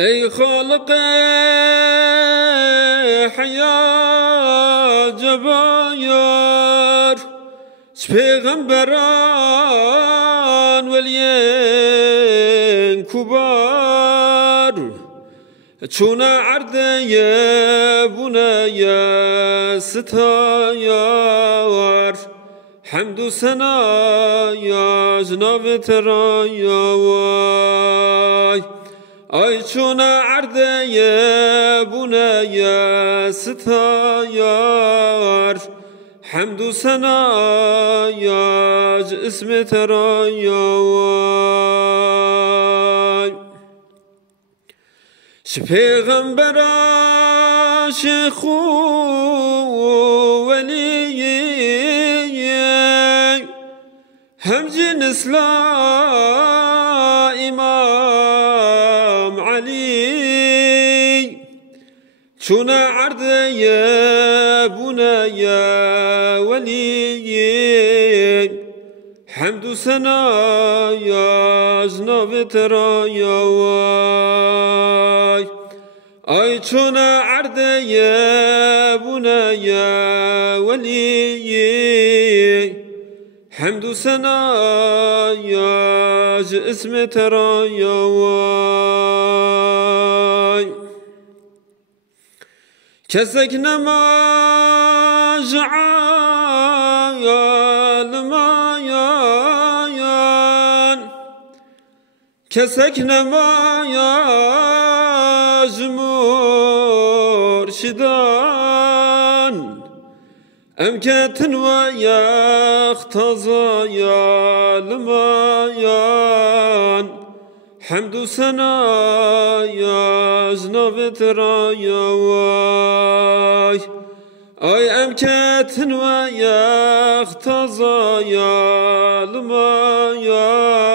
ای خالق حیا جبایار پیغمبران ولین کبار چون عرضه بنای ستایار حمد و ثنا یا جناب ترا یا وای ای چون عرضه بنای ستایار حمد و ثنا یا اسم ترا یا وای پیغمبر شیخ و ولی هم جنس لا امام علی چون عرضه بنای ولی حمد و ثنا یا جناب ترا یا وای ای چون عرضه بنای ولی حمد و ثنا یا اسم ترا یا وای کسک نماز کسک نمایاز مرشدان ام کتن و یختزا یا لمایان حمد و ثنا یا جناب ترا یا وای ای ام کتن و یختزا یا لمایان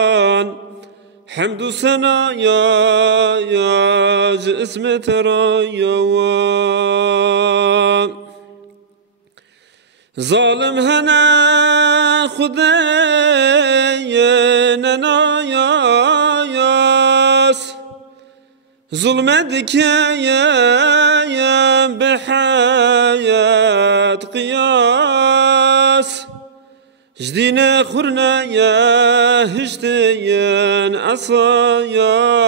حمد و ثنا یا اسم ترا یا وای ظالم هنا خدای ننایاس ظلمت یا بحیات قیاس جدین خورنا یا هشتین عصایاس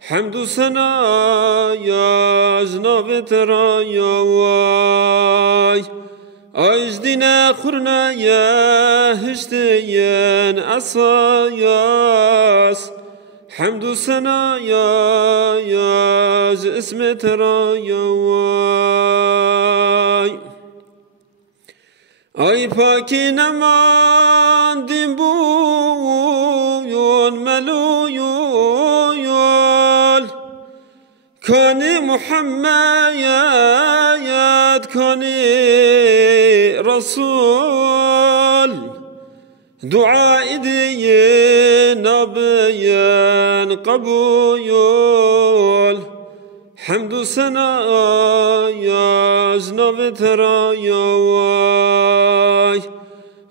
حمد و ثنا یا جناب ترا یا وای ای جدین خورنا یا هشتین عصایاس حمد و ثنا یا اسم ترا یا وای ای پاکی نماندیم بویون ملویون کانی محمد کانی رسول دعای دی نبیان قبول حمد و ثنا یا جناب ترا یا وای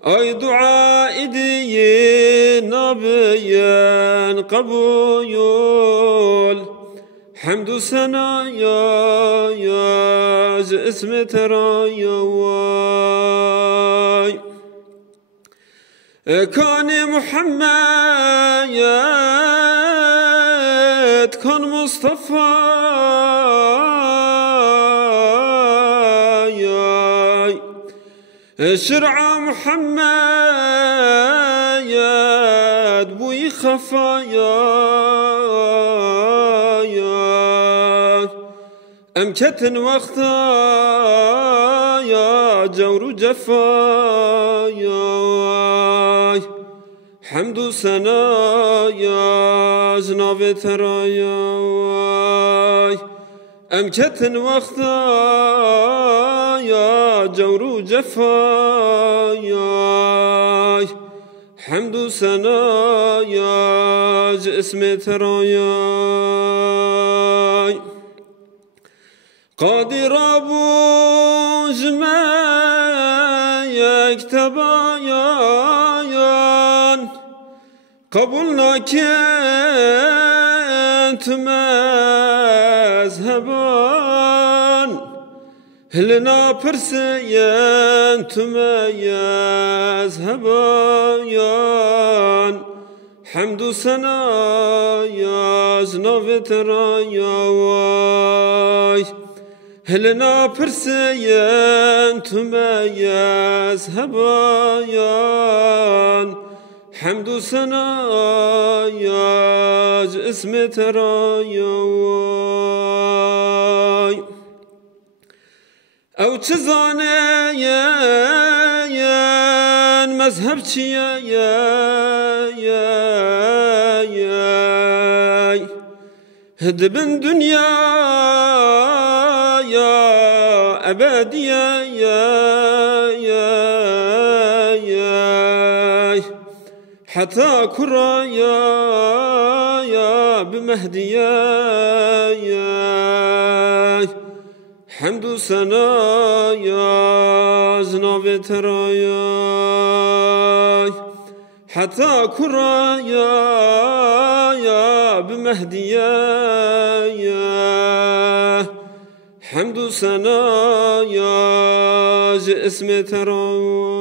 ای دعای دی نبیان قبول حمد و ثنا یا اسم ترا یا وای کان محمد کان مصطفی شرع محمد بوی خفایا امکتن وقتا یا جور و جفایا حمد و ثنا یا جناب ترا یا وای امکتن وقتا یا جور و جفایا حمد و ثنا یا اسم ترا یا قادر ابو جمع یکتبایان قبول نکن تمذهبان هلنا برسيان تمذهبان حمد سنا يا زنوترا يا واي هلنا برسيان تمذهبان حمد سنا يا اسم ترى يا واي او تزانه يا مذهب چيا يا هدبن دنيا يا أبدية يا حتى كرا يا بمهدية يا حمد سنا يا زناب ترايا حتى كرا يا بمهدية يا حمد سنا يا اسم ترايا